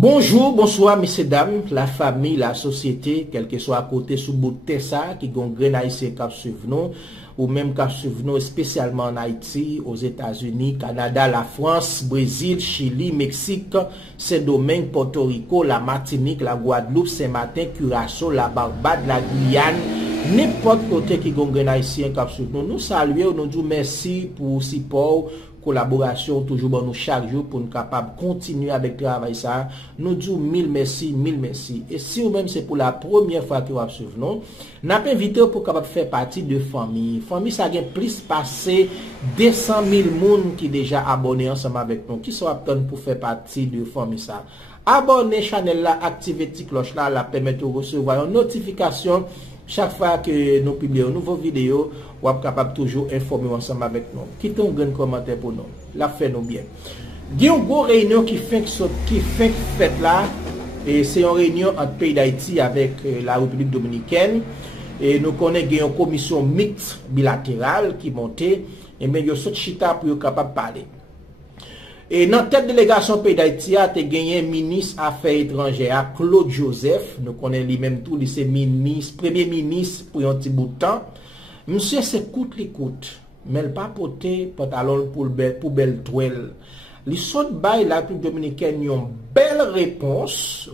Bonjour, bonsoir, messieurs, dames, la famille, la société, quel que soit à côté sous bout de ça, qui gon grain haïtien cap suivre nous, ou même cap suivre nous spécialement en Haïti, aux États-Unis, Canada, la France, Brésil, Chili, Mexique, Saint-Domingue, Porto Rico, la Martinique, la Guadeloupe, Saint-Martin, Curaçao, la Barbade, la Guyane, n'importe côté qui gon grain haïtien cap suivre nous. Nous saluons, nous disons merci pour support, collaboration toujours bon nous chaque jour pour nous capable continuer avec le travail ça. Nous disons mille merci. Et si ou même c'est pour la première fois que vous suivez nous, n'a pas invité pour capable faire partie de famille. Famille ça gagne plus passé 200 000 personnes qui déjà abonnés ensemble avec nous, qui sont aptes pour faire partie de famille ça. Abonnez channel là, activez la cloche là, la permettre de recevoir une notification chaque fois que nous publions une nouvelle vidéo, vous êtes capable toujours informer ensemble avec nous. Quittez un grand commentaire pour nous. La fait nous bien. Il y a une grosse réunion qui fait là, et c'est une réunion entre le pays d'Haïti avec la République dominicaine. Et nous connaissons une commission mixte bilatérale qui montait, et mais il y a ce chita pour être capable de parler. Et dans cette délégation pays d'Haïti, a gagné ministre Affaires étrangères Claude Joseph. Nous connaissons lui-même tout, c'est premier ministre pour un petit bout de temps. Monsieur, c'est coûte les coûte, mais il pas porté pantalon pour belle toile. Les autres bail la République dominicaine ont une belle réponse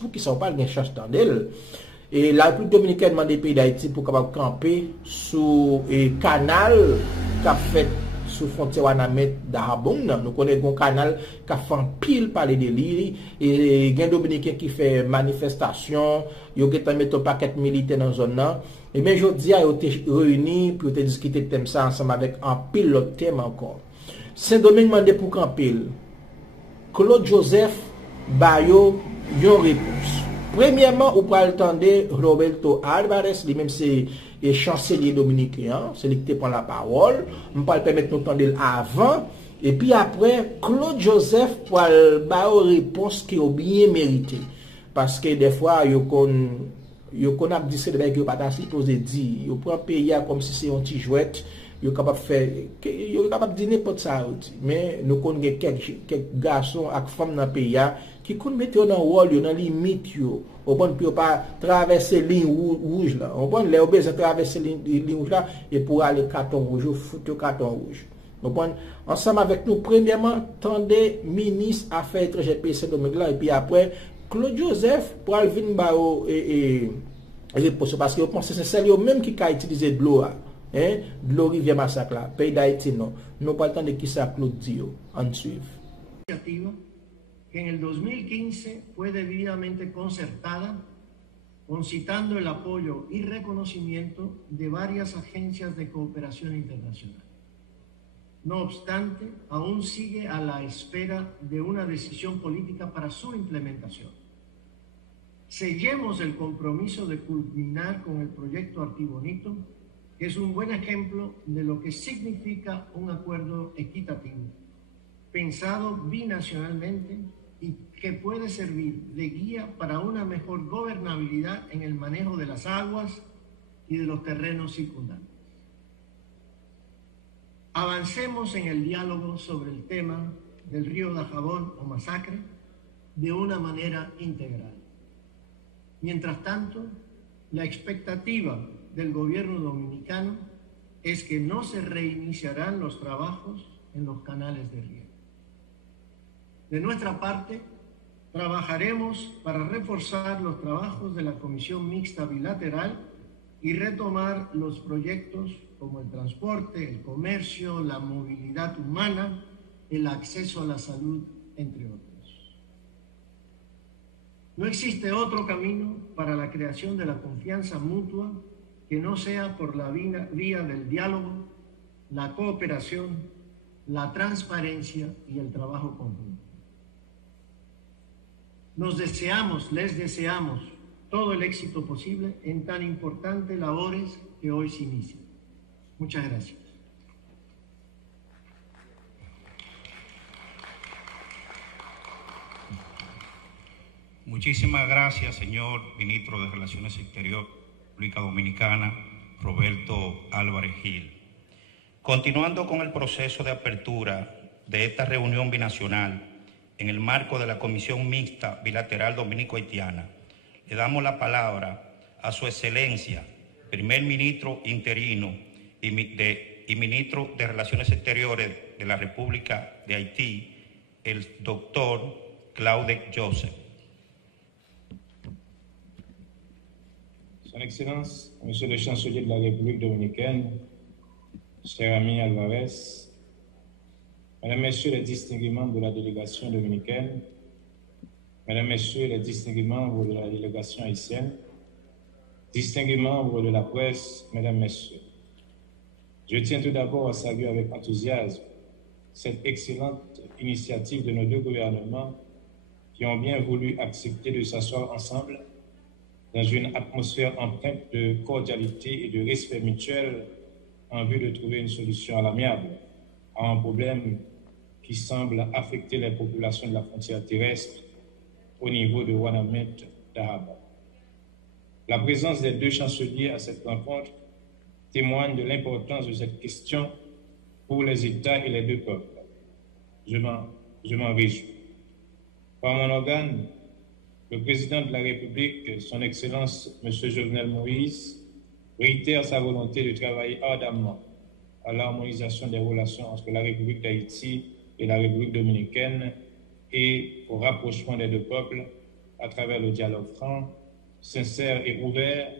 pour qui sont pas de chance d'elle. Et la République dominicaine demande des pays d'Haïti pour capable camper sous un canal qu'a fait sous frontière Wanamet d'Arabong. Nous connaissons un canal qui a fait un pile par les délires et il y a des Dominicains qui fait manifestation, il y a mis un paquet militaire dans la zone. Et bien, je dis, ils ont été réunis pour discuter de thème ça ensemble avec un pile l'autre thème encore. Saint-Domingue demandé pour camper. Claude Joseph Bayo, une réponse. Premièrement, vous pouvez attendre Roberto Alvarez, lui-même c'est le chancelier dominicain, c'est lui qui prend la parole. On peut permettre de nous attendre avant. Et puis après, Claude Joseph pour avoir une réponse qui est bien méritée. Parce que des fois, il y a des disques de qui pas supposé dire. Il prend un pays comme si c'est un petit jouet. Il est capable de faire, il est capable de dire n'importe ça. Mais nous connaissons quelques garçons et femmes dans le pays qui connaissent mettre dans le rôle, dans la limite. On ne peut pas traverser la ligne rouge. On peut pas traverser la ligne rouge là et pour aller carton rouge, foutre carton rouge. Ensemble avec nous, premièrement, tendez ministre Affaires étrangères PC Domingue et puis après, Claude Joseph pour aller venir et réponse parce que je pense que c'est celle même qui a utilisé de l'eau. De l'eau rivière massacre là, pays d'Haïti non. Nous pas le temps de qui ça Claude Dio. En suivre. Que en el 2015 fue debidamente concertada, concitando el apoyo y reconocimiento de varias agencias de cooperación internacional. No obstante, aún sigue a la espera de una decisión política para su implementación. Sellemos el compromiso de culminar con el proyecto Artibonito, que es un buen ejemplo de lo que significa un acuerdo equitativo, pensado binacionalmente y que puede servir de guía para una mejor gobernabilidad en el manejo de las aguas y de los terrenos circundantes. Avancemos en el diálogo sobre el tema del río Dajabón o Masacre de una manera integral. Mientras tanto, la expectativa del gobierno dominicano es que no se reiniciarán los trabajos en los canales de riego. De nuestra parte, trabajaremos para reforzar los trabajos de la Comisión Mixta Bilateral y retomar los proyectos como el transporte, el comercio, la movilidad humana, el acceso a la salud, entre otros. No existe otro camino para la creación de la confianza mutua que no sea por la vía del diálogo, la cooperación, la transparencia y el trabajo conjunto. Les deseamos todo el éxito posible en tan importantes labores que hoy se inician. Muchas gracias. Muchísimas gracias, señor ministro de Relaciones Exteriores, República Dominicana, Roberto Álvarez Gil. Continuando con el proceso de apertura de esta reunión binacional, en el marco de la Comisión Mixta Bilateral Dominico-Haitiana. Le damos la palabra a Su Excelencia, Primer Ministro interino y Ministro de Relaciones Exteriores de la República de Haití, el doctor Claude Joseph. Son Excellence, Monsieur le Chancelier de la République dominicaine, cher ami Alvarez, Mesdames, Messieurs les distingués membres de la délégation dominicaine, Mesdames, Messieurs les distingués membres de la délégation haïtienne, distingués membres de la presse, Mesdames, Messieurs, je tiens tout d'abord à saluer avec enthousiasme cette excellente initiative de nos deux gouvernements qui ont bien voulu accepter de s'asseoir ensemble dans une atmosphère empreinte de cordialité et de respect mutuel en vue de trouver une solution à l'amiable à un problème qui semble affecter les populations de la frontière terrestre au niveau de Ouanamet d'Ahaba. La présence des deux chanceliers à cette rencontre témoigne de l'importance de cette question pour les États et les deux peuples. Je m'en réjouis. Par mon organe, le président de la République, son Excellence M. Jovenel Moïse, réitère sa volonté de travailler ardemment à l'harmonisation des relations entre la République d'Haïti et la République dominicaine et au rapprochement des deux peuples à travers le dialogue franc, sincère et ouvert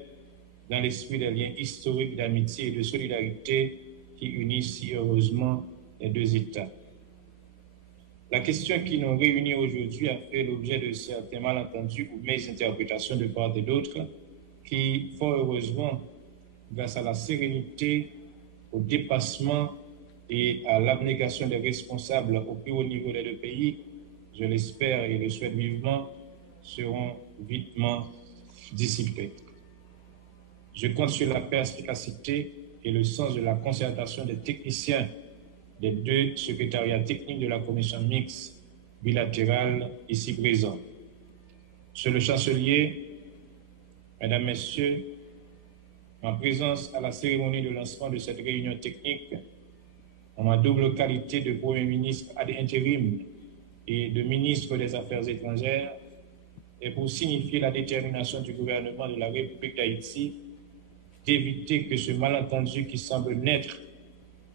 dans l'esprit des liens historiques d'amitié et de solidarité qui unissent si heureusement les deux États. La question qui nous réunit aujourd'hui a fait l'objet de certains malentendus ou mésinterprétations de part et d'autre qui, fort heureusement, grâce à la sérénité, au dépassement et à l'abnégation des responsables au plus haut niveau des deux pays, je l'espère et le souhaite vivement, seront vitement dissipés. Je compte sur la perspicacité et le sens de la concertation des techniciens des deux secrétariats techniques de la commission mixte bilatérale ici présents. Monsieur le chancelier, Mesdames, Messieurs, ma présence à la cérémonie de lancement de cette réunion technique, en ma double qualité de Premier ministre ad intérim et de ministre des Affaires étrangères, est pour signifier la détermination du gouvernement de la République d'Haïti d'éviter que ce malentendu qui semble naître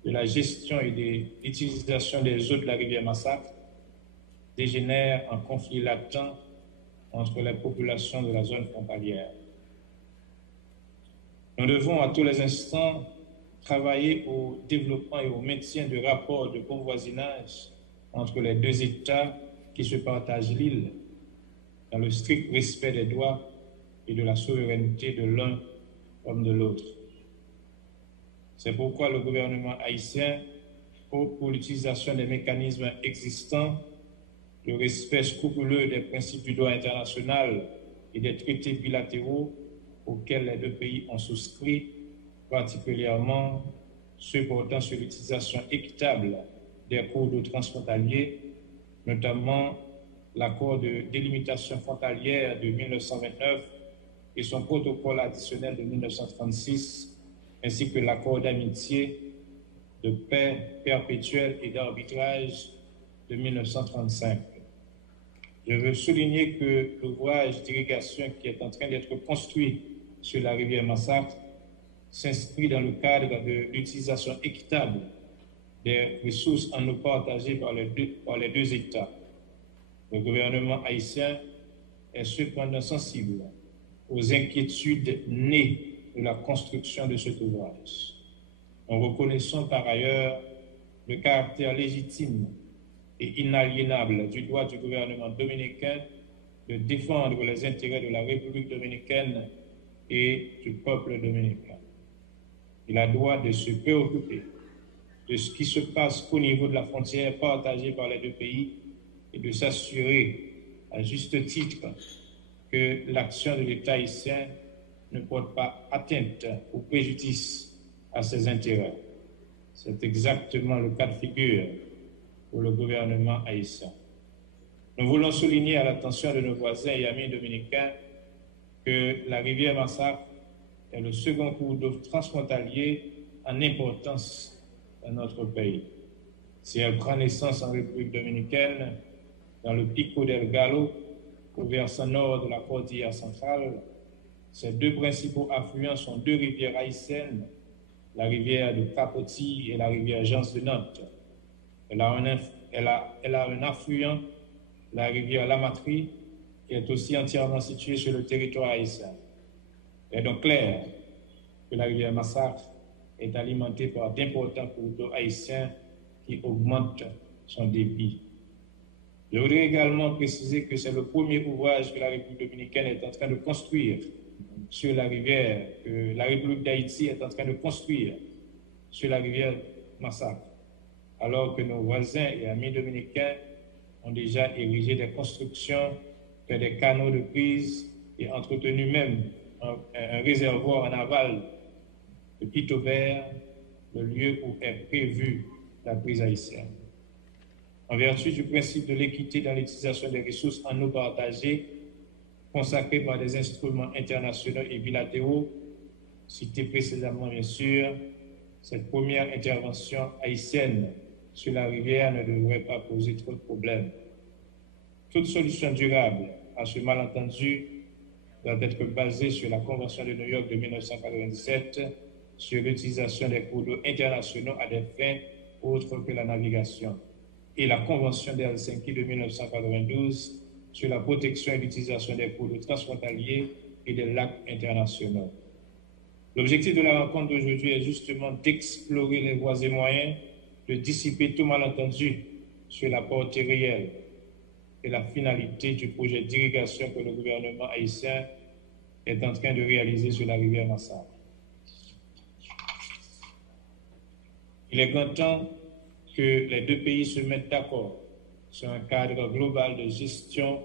de la gestion et de l'utilisation des eaux de la rivière Massacre dégénère en conflit latent entre les populations de la zone frontalière. Nous devons à tous les instants travailler au développement et au maintien de rapports de bon voisinage entre les deux États qui se partagent l'île dans le strict respect des droits et de la souveraineté de l'un comme de l'autre. C'est pourquoi le gouvernement haïtien opte pour l'utilisation des mécanismes existants, le respect scrupuleux des principes du droit international et des traités bilatéraux auxquels les deux pays ont souscrit, particulièrement ceux portant sur l'utilisation équitable des cours d'eau transfrontaliers, notamment l'accord de délimitation frontalière de 1929 et son protocole additionnel de 1936, ainsi que l'accord d'amitié, de paix perpétuelle et d'arbitrage de 1935. Je veux souligner que l'ouvrage d'irrigation qui est en train d'être construit sur la rivière Massacre s'inscrit dans le cadre de l'utilisation équitable des ressources en eau partagées par les deux États. Le gouvernement haïtien est cependant sensible aux inquiétudes nées de la construction de cet ouvrage. En reconnaissant par ailleurs le caractère légitime et inaliénable du droit du gouvernement dominicain de défendre les intérêts de la République dominicaine et du peuple dominicain. Il a droit de se préoccuper de ce qui se passe au niveau de la frontière partagée par les deux pays et de s'assurer à juste titre que l'action de l'État haïtien ne porte pas atteinte ou préjudice à ses intérêts. C'est exactement le cas de figure pour le gouvernement haïtien. Nous voulons souligner à l'attention de nos voisins et amis dominicains que la rivière Massacre est le second cours d'eau transfrontalier en importance dans notre pays. Si elle prend naissance en République dominicaine, dans le Pico del Gallo, au versant nord de la cordillère centrale. Ces deux principaux affluents sont deux rivières haïtiennes, la rivière de Capoti et la rivière Jean de Nantes. Elle a un affluent, la rivière Lamatrie, qui est aussi entièrement située sur le territoire haïtien. Il est donc clair que la rivière Massacre est alimentée par d'importants cours d'eau haïtiens qui augmentent son débit. Je voudrais également préciser que c'est le premier ouvrage que la République dominicaine est en train de construire sur la rivière, que la République d'Haïti est en train de construire sur la rivière Massacre, alors que nos voisins et amis dominicains ont déjà érigé des constructions, fait des canaux de prise et entretenu même un réservoir en aval de Pitobert, le lieu où est prévue la prise haïtienne. En vertu du principe de l'équité dans l'utilisation des ressources en eau partagées, consacré par des instruments internationaux et bilatéraux, cités précédemment bien sûr, cette première intervention haïtienne sur la rivière ne devrait pas poser trop de problèmes. Toute solution durable à ce malentendu doit être basée sur la Convention de New York de 1997 sur l'utilisation des cours d'eau internationaux à des fins autres que la navigation et la Convention d'Helsinki de 1992 sur la protection et l'utilisation des cours d'eau transfrontaliers et des lacs internationaux. L'objectif de la rencontre d'aujourd'hui est justement d'explorer les voies et moyens de dissiper tout malentendu sur la portée réelle et la finalité du projet d'irrigation que le gouvernement haïtien est en train de réaliser sur la rivière Massacre. Il est grand temps que les deux pays se mettent d'accord sur un cadre global de gestion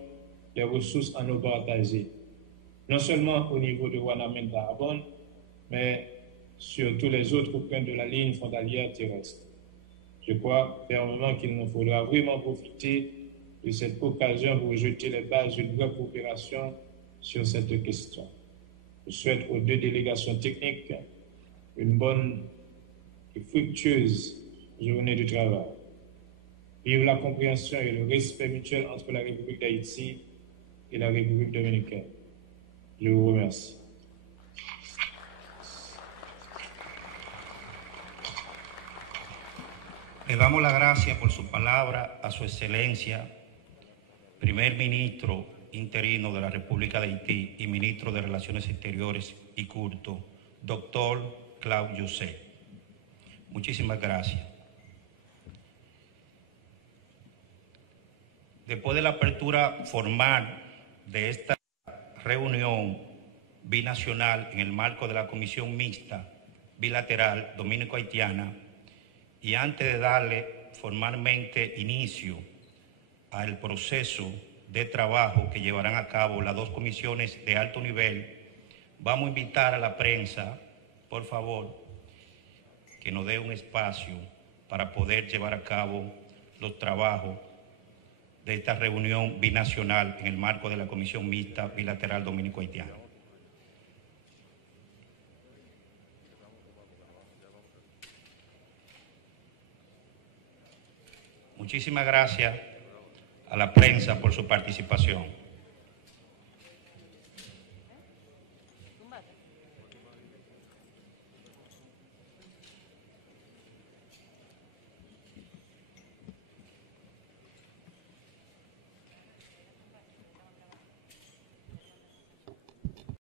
des ressources en eau partagées, non seulement au niveau de Ouanamène-Darbonne, mais sur tous les autres points de la ligne frontalière terrestre. Je crois fermement qu'il nous faudra vraiment profiter de cette occasion pour jeter les bases d'une vraie coopération sur cette question. Je souhaite aux deux délégations techniques une bonne et fructueuse journée de travail. Vive la compréhension et le respect mutuel entre la République d'Haïti et la République dominicaine. Je vous remercie. Le damos las gracias por su palabra a su excelencia, primer ministro interino de la República de Haití y ministro de Relaciones Exteriores y Culto, doctor Claude José. Muchísimas gracias. Después de la apertura formal de esta reunión binacional en el marco de la Comisión Mixta Bilateral Dominico-Haitiana, y antes de darle formalmente inicio al proceso de trabajo que llevarán a cabo las dos comisiones de alto nivel, vamos a invitar a la prensa, por favor, que nos dé un espacio para poder llevar a cabo los trabajos de esta reunión binacional en el marco de la Comisión Mixta Bilateral Dominico-Haitiana. Muchísimas gracias a la prensa por su participación.